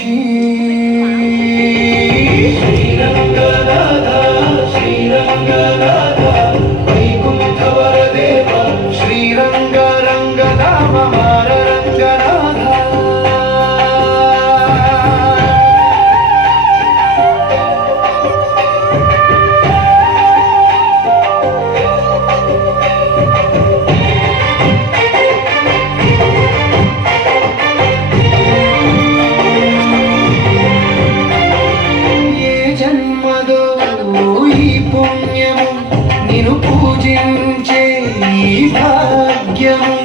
నుంచి శ్రీరంగనాథ శ్రీరంగనాథ వైకుంఠ వరదేవ శ్రీరంగ రంగధామ మారరంగనాథ పుణ్యము నిన్ను పూజించే ఈ భాగ్యము